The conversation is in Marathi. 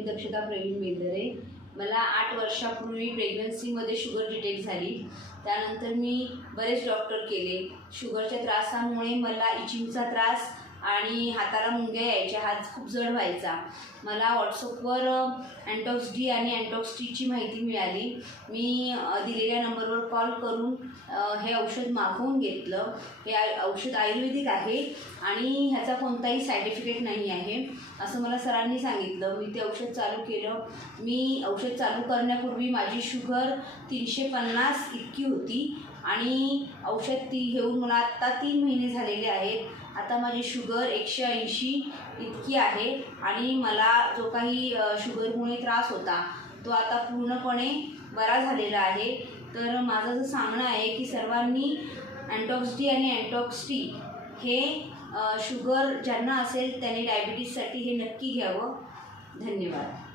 मी दक्षता प्रवीण मेंदरे। मला 8 वर्षापूर्वी प्रेग्नन्सीमध्ये शुगर डिटेक्ट झाली। त्यानंतर मी बरेच डॉक्टर केले। शुगरच्या त्रासामुळे मला इचिंगचा त्रास आणि हाताला मुंग्या यायच्या, हात खूप जड व्हायचा। मला व्हॉट्सअपवर अँटॉक्स डी आणि अँटॉक्स टीची माहिती मिळाली। मी दिलेल्या नंबरवर कॉल करून हे औषध मागवून घेतलं। हे औषध आयुर्वेदिक आहे आणि ह्याचा कोणताही साईड इफेक्ट नाही आहे असं मला सरांनी सांगितलं। मी ते औषध चालू केलं। मी औषध चालू करण्यापूर्वी माझी शुगर 350 इतकी होती आणि औषध घेऊन मला आत्ता 3 महिने झालेले आहेत। आता माझी शुगर 180 इतकी आहे आणि मला जो काही शुगरमुळे त्रास होता तो आता पूर्णपणे बरा झालेला आहे। तर माझं असं सांगणं आहे की सर्वांनी अँटॉक्स डी आणि अँटॉक्स टी हे शुगर ज्यांना असेल त्यांनी डायबिटीजसाठी हे नक्की घ्यावं। धन्यवाद।